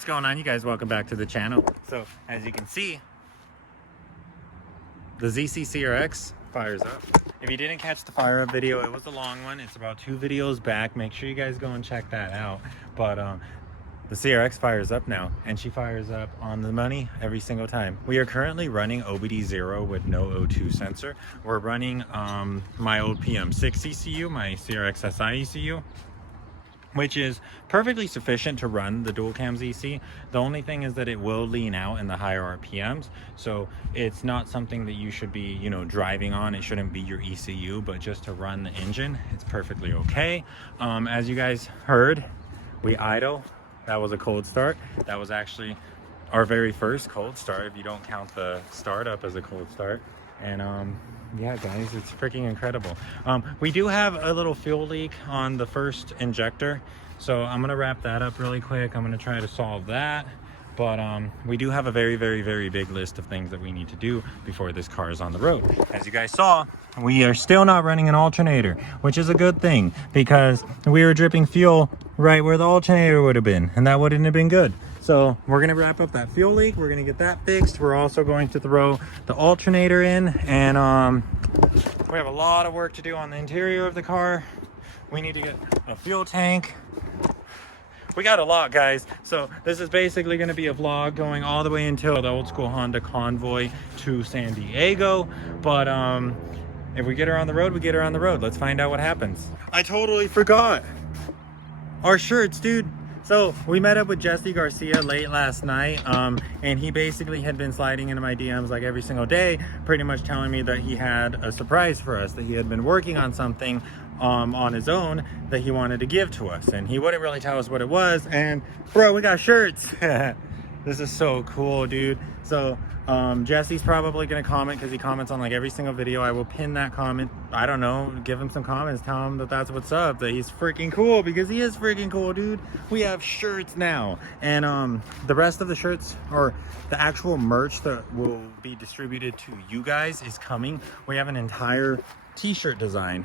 What's going on, you guys? Welcome back to the channel. So as you can see, the ZC CRX fires up. If you didn't catch the fire up video, it was a long one. It's about 2 videos back. Make sure you guys go and check that out. But the CRX fires up now, and she fires up on the money every single time. We are currently running OBD0 with no O2 sensor. We're running my old PM6 ECU, my CRX SI ECU, which is perfectly sufficient to run the dual cams EC. The only thing is that it will lean out in the higher RPMs, so it's not something that you should be, you know, driving on. It shouldn't be your ECU, but just to run the engine, it's perfectly okay. As you guys heard, we idle. That was a cold start. That was actually our very first cold start, if you don't count the startup as a cold start. And yeah guys, it's freaking incredible. We do have a little fuel leak on the first injector, so I'm gonna wrap that up really quick. I'm gonna try to solve that, but we do have a very big list of things that we need to do before this car is on the road. As you guys saw, we are still not running an alternator, which is a good thing, because we were dripping fuel right where the alternator would have been, and that wouldn't have been good. So we're gonna wrap up that fuel leak. We're gonna get that fixed. We're also going to throw the alternator in, and we have a lot of work to do on the interior of the car. We need to get a fuel tank. We got a lot, guys. So this is basically gonna be a vlog going all the way until the old school Honda Convoy to San Diego. But if we get her on the road, we get her on the road. Let's find out what happens. I totally forgot our shirts, dude. So we met up with Jesse Garcia late last night, and he basically had been sliding into my DMs like every single day, pretty much telling me that he had a surprise for us, that he had been working on something on his own that he wanted to give to us, and he wouldn't really tell us what it was. And bro, we got shirts. This is so cool, dude. So Jesse's probably gonna comment, because he comments on like every single video. I will pin that comment. I don't know, give him some comments, tell him that that's what's up, that he's freaking cool, because he is freaking cool, dude. We have shirts now, and the rest of the shirts, or the actual merch that will be distributed to you guys, is coming. We have an entire t-shirt design,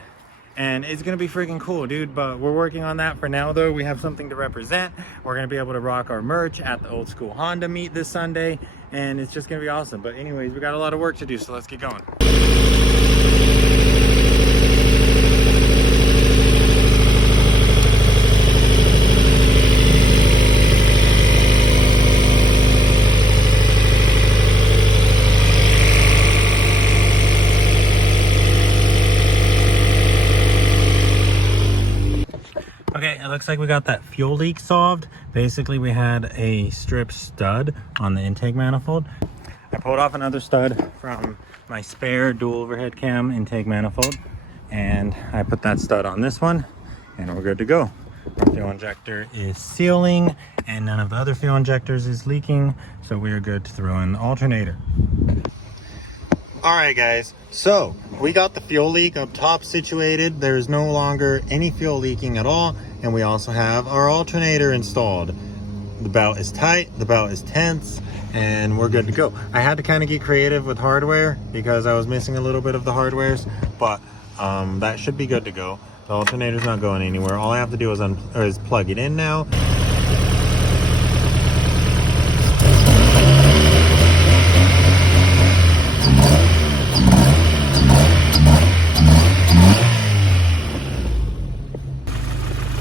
and it's gonna be freaking cool, dude. But we're working on that for now, though. We have something to represent. We're gonna be able to rock our merch at the old school Honda meet this Sunday, and it's just gonna be awesome. But anyways, we got a lot of work to do, so let's get going. Okay, it looks like we got that fuel leak solved. Basically, we had a strip stud on the intake manifold. I pulled off another stud from my spare dual overhead cam intake manifold, and I put that stud on this one, and we're good to go. Our fuel injector is sealing, and none of the other fuel injectors is leaking, so we are good to throw in the alternator. All right, guys, so we got the fuel leak up top situated. There's no longer any fuel leaking at all, and we also have our alternator installed. The belt is tight, the belt is tense, and we're good to go. I had to kind of get creative with hardware because I was missing a little bit of the hardwares, but that should be good to go. The alternator's not going anywhere. All I have to do is plug it in now.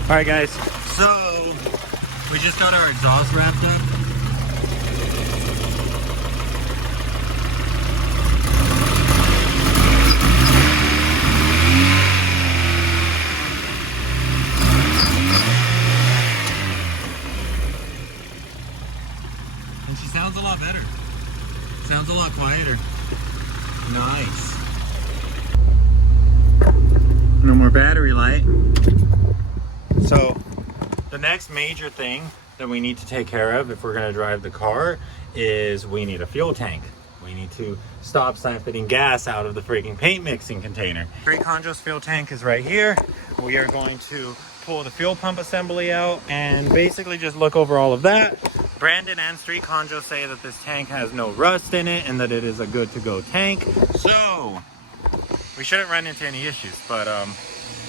All right, guys, so we just got our exhaust wrapped up. And she sounds a lot better. Sounds a lot quieter. Nice. No more battery light. So the next major thing that we need to take care of if we're going to drive the car is we need a fuel tank. We need to stop siphoning gas out of the freaking paint mixing container. Street Conjo's fuel tank is right here. We are going to pull the fuel pump assembly out and basically just look over all of that. Brandon and Street Conjo say that this tank has no rust in it and that it is a good to go tank. So we shouldn't run into any issues, but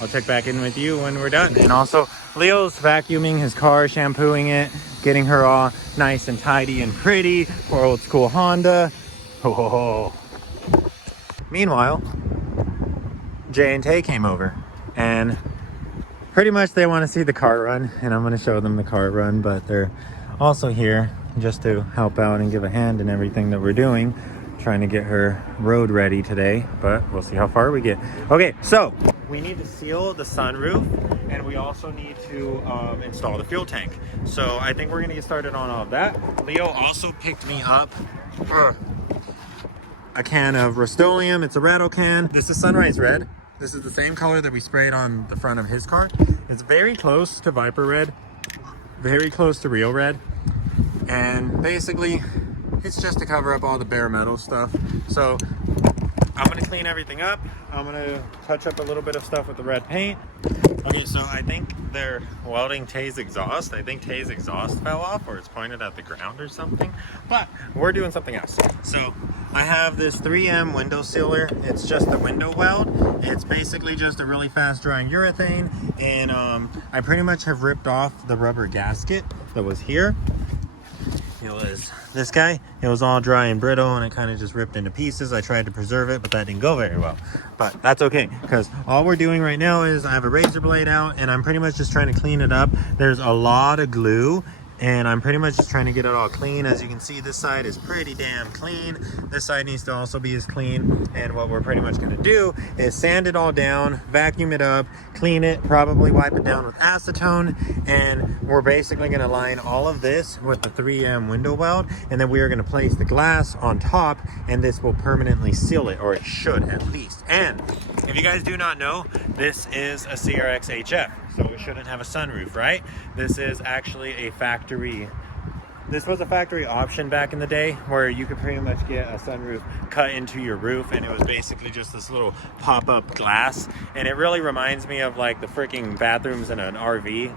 I'll check back in with you when we're done. And also, Leo's vacuuming his car, shampooing it, getting her all nice and tidy and pretty for old school Honda. Oh. Meanwhile, Jay and Tay came over, and pretty much they want to see the car run, and I'm going to show them the car run, but they're also here just to help out and give a hand in everything that we're doing, trying to get her road ready today, but we'll see how far we get. Okay, so we need to seal the sunroof, and we also need to install the fuel tank. So I think we're going to get started on all of that. Leo also picked me up a can of Rust-Oleum. It's a Rattle can. This is Sunrise Red. This is the same color that we sprayed on the front of his car. It's very close to Viper Red, very close to Real Red. And basically, it's just to cover up all the bare metal stuff. So I'm gonna clean everything up. I'm gonna touch up a little bit of stuff with the red paint. Okay, so I think they're welding Tay's exhaust. I think Tay's exhaust fell off, or it's pointed at the ground or something, but we're doing something else. So I have this 3M window sealer. It's just a window weld. It's basically just a really fast drying urethane, and I pretty much have ripped off the rubber gasket that was here. It was this guy. It was all dry and brittle, and it kind of just ripped into pieces. I tried to preserve it, but that didn't go very well. But that's okay, because all we're doing right now is I have a razor blade out, and I'm pretty much just trying to clean it up. There's a lot of glue, and I'm pretty much just trying to get it all clean. As you can see, this side is pretty damn clean. This side needs to also be as clean. And what we're pretty much gonna do is sand it all down, vacuum it up, clean it, probably wipe it down with acetone. And we're basically gonna line all of this with the 3M window weld. And then we are gonna place the glass on top, and this will permanently seal it, or it should at least. And if you guys do not know, this is a CRX HF. So it shouldn't have a sunroof, right? This is actually a factory. This was a factory option back in the day, where you could pretty much get a sunroof cut into your roof, and it was basically just this little pop-up glass. And it really reminds me of like the freaking bathrooms in an RV.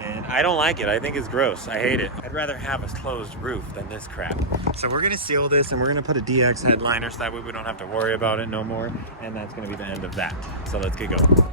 And I don't like it. I think it's gross. I hate it. I'd rather have a closed roof than this crap. So we're gonna seal this, and we're gonna put a DX headliner so that way we don't have to worry about it no more. And that's gonna be the end of that. So let's get going.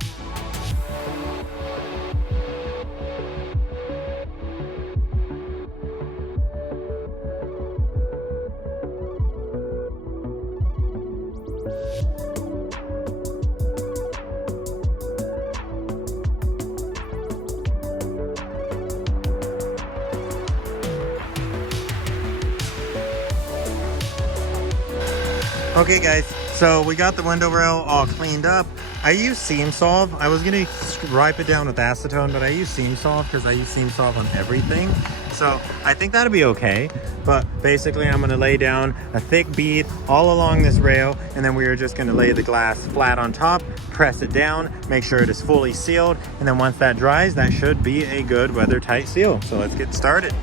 Okay guys, so we got the window rail all cleaned up. I use Seam Solve. I was gonna wipe it down with acetone, but I use Seam Solve because I use Seam Solve on everything. So I think that'll be okay. But basically I'm gonna lay down a thick bead all along this rail, and then we are just gonna lay the glass flat on top, press it down, make sure it is fully sealed, and then once that dries, that should be a good weather tight seal. So let's get started.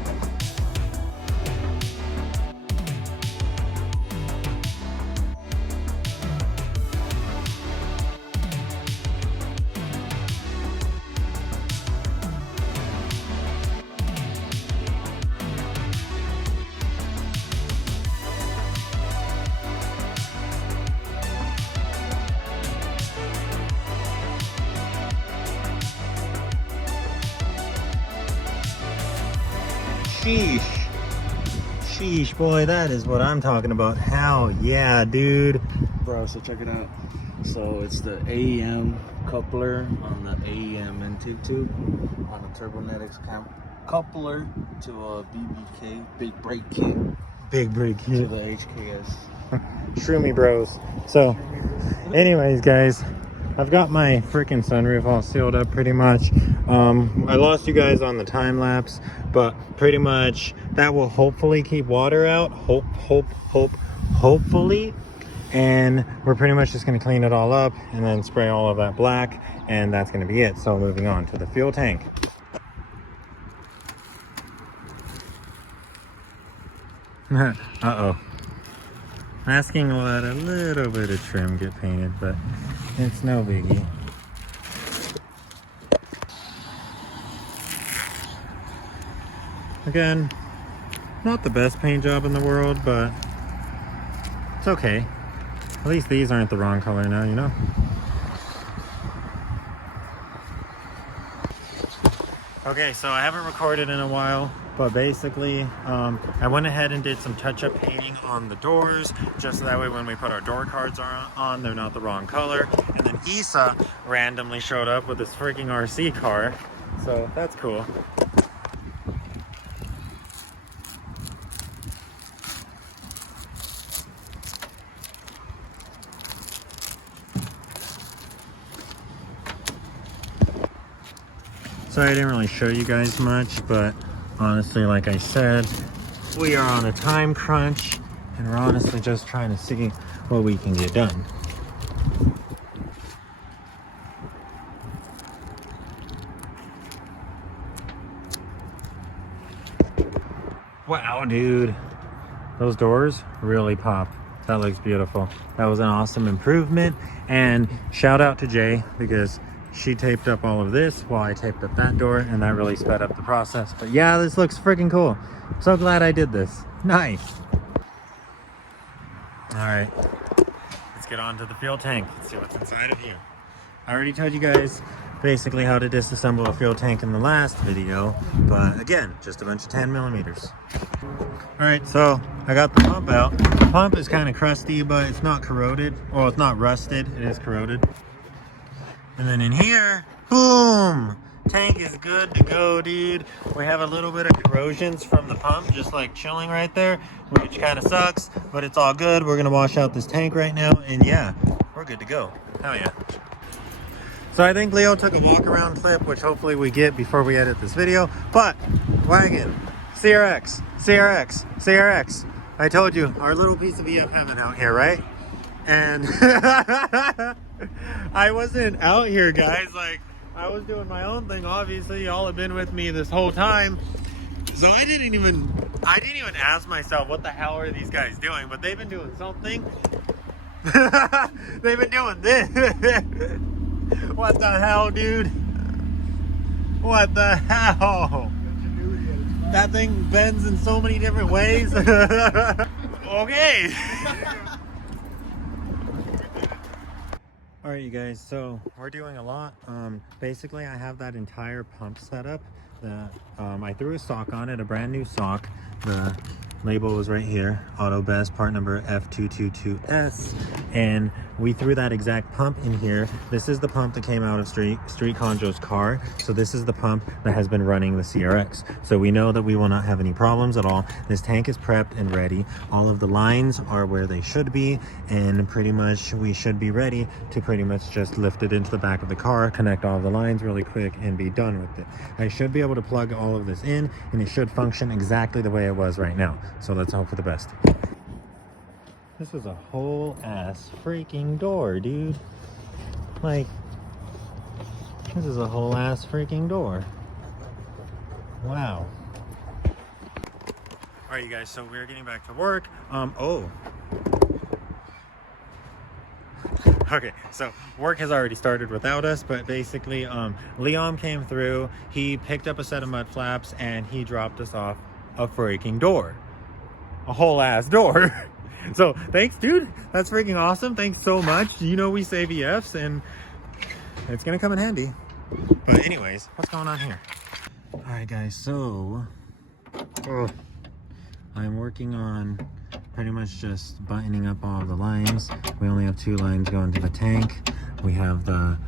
Sheesh. Sheesh, boy, that is what I'm talking about. Hell yeah, dude. Bro, so check it out. So it's the AEM coupler on the AEM intake tube on the Turbonetics coupler to a BBK, big brake kit. Big brake To kit. the HKS. Shroomy bros. So, anyways, guys, I've got my freaking sunroof all sealed up pretty much. I lost you guys on the time lapse, but pretty much that will hopefully keep water out. Hopefully. And we're pretty much just going to clean it all up and then spray all of that black, and that's going to be it. So moving on to the fuel tank. Uh-oh. Asking to let a little bit of trim get painted, but it's no biggie. Again, not the best paint job in the world, but it's okay. At least these aren't the wrong color now, you know? Okay, so I haven't recorded in a while, but basically I went ahead and did some touch-up painting on the doors, just so that way when we put our door cards on, they're not the wrong color. And then Issa randomly showed up with this freaking RC car, so that's cool. Sorry I didn't really show you guys much, but honestly, like I said, we are on a time crunch and we're honestly just trying to see what we can get done. Wow, dude, those doors really pop. That looks beautiful. That was an awesome improvement, and shout out to Jay because she taped up all of this while I taped up that door, and that really sped up the process. But yeah, this looks freaking cool. I'm so glad I did this. Nice. All right, let's get on to the fuel tank. Let's see what's inside of here. I already told you guys basically how to disassemble a fuel tank in the last video, but again, just a bunch of 10 millimeters. All right, so I got the pump out. The pump is kind of crusty, but it's not corroded. Well, it's not rusted, it is corroded. And then in here, boom! Tank is good to go, dude. We have a little bit of corrosions from the pump, just like chilling right there, which kind of sucks, but it's all good. We're gonna wash out this tank right now, and yeah, we're good to go. Hell yeah. So I think Leo took a walk around clip, which hopefully we get before we edit this video, but wagon, CRX, CRX, CRX. I told you, our little piece of EF heaven out here, right? And I wasn't out here, guys. Like, I was doing my own thing. Obviously, y'all have been with me this whole time. So I didn't even ask myself what the hell are these guys doing, but they've been doing something. They've been doing this. What the hell, dude? What the hell? That thing bends in so many different ways. Okay. All right, you guys, so we're doing a lot. Basically, I have that entire pump set up. I threw a sock on it, a brand new sock. The label was right here, Auto Best, part number F222S, and we threw that exact pump in here. This is the pump that came out of Street Conjo's car, so this is the pump that has been running the CRX. So we know that we will not have any problems at all. This tank is prepped and ready. All of the lines are where they should be, and pretty much we should be ready to pretty much just lift it into the back of the car, connect all of the lines really quick, and be done with it. I should be able to plug all of this in, and it should function exactly the way it was right now. So let's hope for the best. This is a whole ass freaking door, dude. Like, this is a whole ass freaking door. Wow. All right, you guys, so we're getting back to work. Okay, so work has already started without us, but basically Leon came through, he picked up a set of mud flaps, and he dropped us off a freaking door. A whole ass door. So thanks, dude. That's freaking awesome. Thanks so much. You know we save EFs, and it's gonna come in handy. But anyways, what's going on here? All right, guys, so I'm working on pretty much just buttoning up all of the lines. We only have 2 lines going to the tank. We have the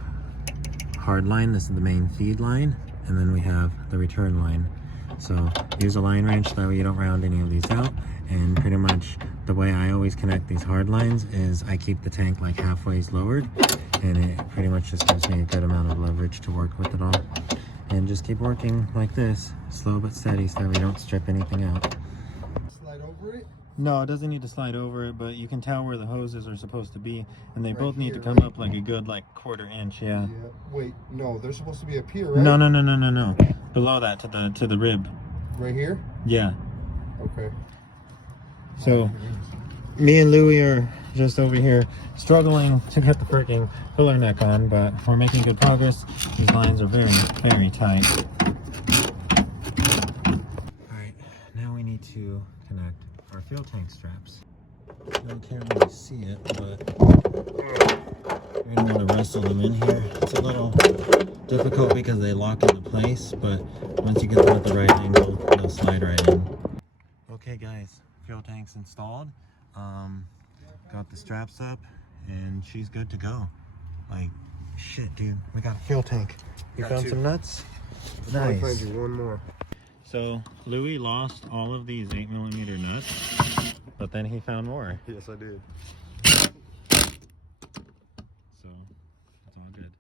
hard line, this is the main feed line, and then we have the return line. So use a line wrench, that way you don't round any of these out. And pretty much the way I always connect these hard lines is I keep the tank like halfway lowered, and it pretty much just gives me a good amount of leverage to work with it all. And just keep working like this, slow but steady, so we don't strip anything out. Slide over it? No, it doesn't need to slide over it, but you can tell where the hoses are supposed to be, and they Right both need to here, come right? up like a good 1/4 inch. Yeah. Wait, no, they're supposed to be up here, right? No. Below that to the rib. Right here? Yeah. Okay. So me and Louie are just over here struggling to get the freaking filler neck on, but we're making good progress. These lines are very, very tight. All right, now we need to connect our fuel tank straps. You can't really see it, but you're gonna don't want to wrestle them in here. It's a little difficult because they lock into place, but once you get them at the right angle, they'll slide right in. Okay guys, fuel tank's installed. Got the straps up and she's good to go. Like, shit dude, we got a fuel tank. You found some nuts? I'll find Nice. you one more. So Louis lost all of these 8mm nuts, but then he found more. Yes, I did. So it's all good.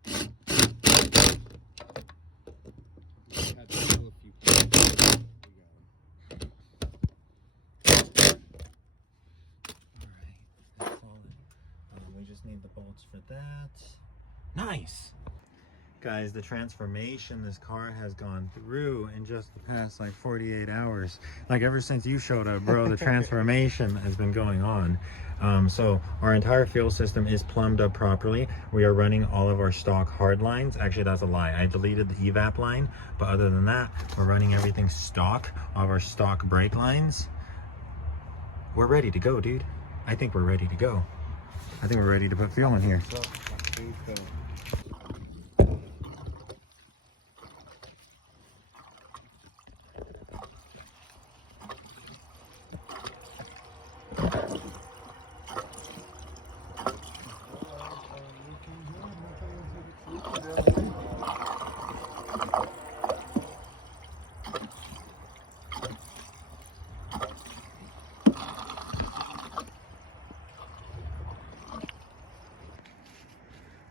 Had to kill a few people. Alright, that's solid. We just need the bolts for that. Nice! Guys, the transformation this car has gone through in just the past like 48 hours. Like ever since you showed up, bro, the transformation has been going on. So our entire fuel system is plumbed up properly. We are running all of our stock hard lines. Actually, that's a lie. I deleted the evap line, but other than that, we're running everything stock, all of our stock brake lines. We're ready to go, dude. I think we're ready to go. I think we're ready to put fuel in here. So, I think,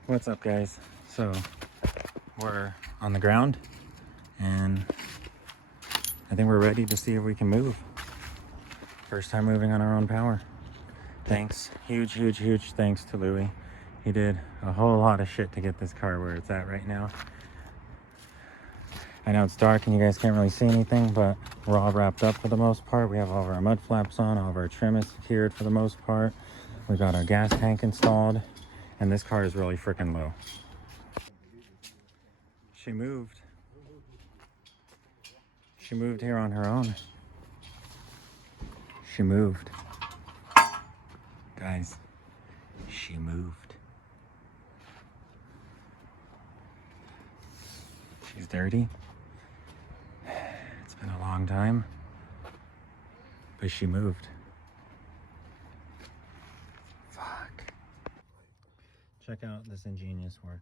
What's up guys? So we're on the ground and I think we're ready to see if we can move. First time moving on our own power. Thanks, huge thanks to Louis. He did a whole lot of shit to get this car where it's at right now. I know it's dark and you guys can't really see anything, but we're all wrapped up for the most part. We have all of our mud flaps on, all of our trim is secured for the most part. We got our gas tank installed. And this car is really freaking low. She moved. She moved here on her own. She moved. Guys, she moved. She's dirty. It's been a long time, but she moved. Check out this ingenious work.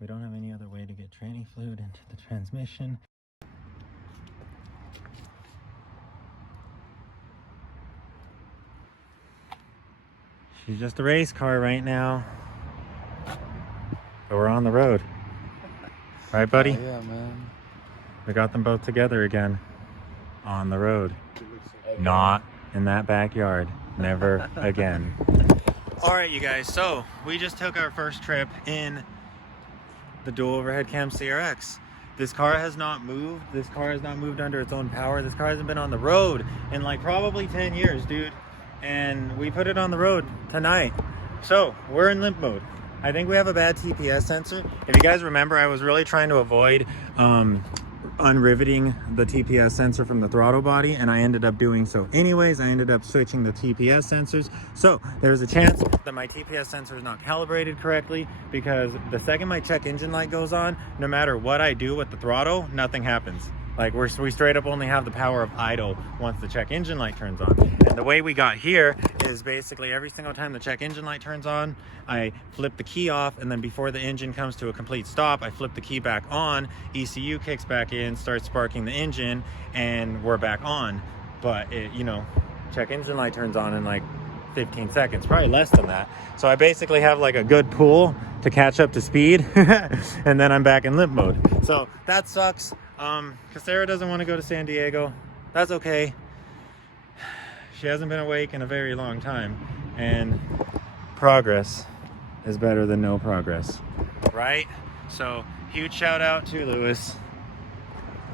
We don't have any other way to get tranny fluid into the transmission. She's just a race car right now. But we're on the road. Right, buddy? Yeah, man. We got them both together again. On the road. Not in that backyard. Never again. Alright you guys, so we just took our first trip in the dual overhead cam CRX. This car has not moved. This car has not moved under its own power. This car hasn't been on the road in like probably 10 years, dude. And we put it on the road tonight. So we're in limp mode. I think we have a bad TPS sensor. If you guys remember, I was really trying to avoid unriveting the TPS sensor from the throttle body, and I ended up doing so anyways. I ended up switching the TPS sensors. So there's a chance that my TPS sensor is not calibrated correctly, because the second my check engine light goes on, no matter what I do with the throttle, nothing happens. Like we straight up only have the power of idle once the check engine light turns on. And the way we got here is basically every single time the check engine light turns on, I flip the key off, and then before the engine comes to a complete stop, I flip the key back on, ECU kicks back in, starts sparking the engine, and we're back on. But it, you know, check engine light turns on in like 15 seconds, probably less than that. So I basically have like a good pull to catch up to speed, and then I'm back in limp mode. So that sucks. Sarah doesn't want to go to San Diego. That's okay. She hasn't been awake in a very long time, and progress is better than no progress, right? So huge shout out to Lewis.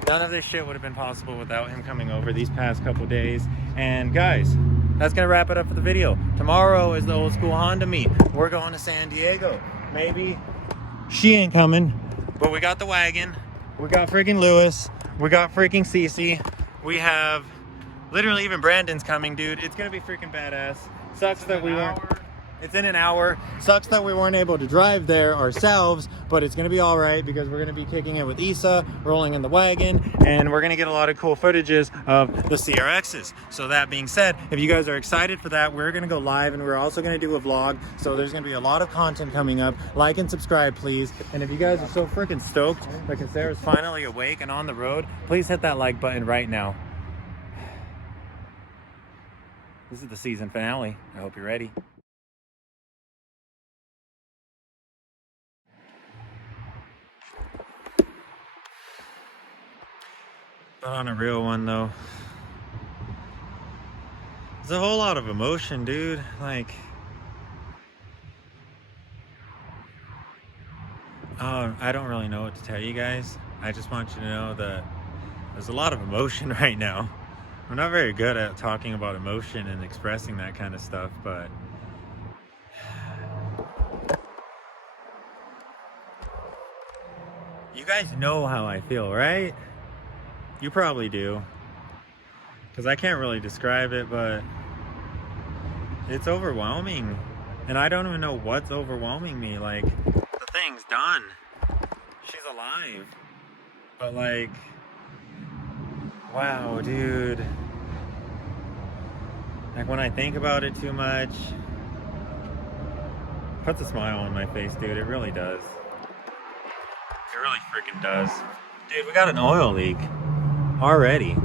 None of this shit would have been possible without him coming over these past couple days. And guys, that's gonna wrap it up for the video. Tomorrow is the old school Honda meet. We're going to San Diego. Maybe she ain't coming, but we got the wagon. We got freaking Lewis. We got freaking Cece. We have literally even Brandon's coming, dude. It's gonna be freaking badass. Sucks that we weren't. It's in an hour. Sucks that we weren't able to drive there ourselves, but it's gonna be all right because we're gonna be kicking it with Issa, rolling in the wagon, and we're gonna get a lot of cool footages of the CRXs. So that being said, if you guys are excited for that, we're gonna go live and we're also gonna do a vlog. So there's gonna be a lot of content coming up. Like and subscribe, please. And if you guys are so freaking stoked because Sarah's finally awake and on the road, please hit that like button right now. This is the season finale. I hope you're ready. But on a real one though, there's a whole lot of emotion, dude. Like, I don't really know what to tell you guys. I just want you to know that there's a lot of emotion right now. I'm not very good at talking about emotion and expressing that kind of stuff, but you guys know how I feel, right? You probably do. Because I can't really describe it, but it's overwhelming. And I don't even know what's overwhelming me. Like, the thing's done. She's alive. But like, wow, dude. Like, when I think about it too much, it puts a smile on my face, dude. It really does. It really freaking does. Dude, we got an oil leak already.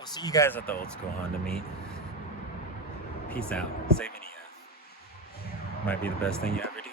I'll see you guys at the old school Honda meet. Peace out. Save an EF. Might be the best thing you ever do.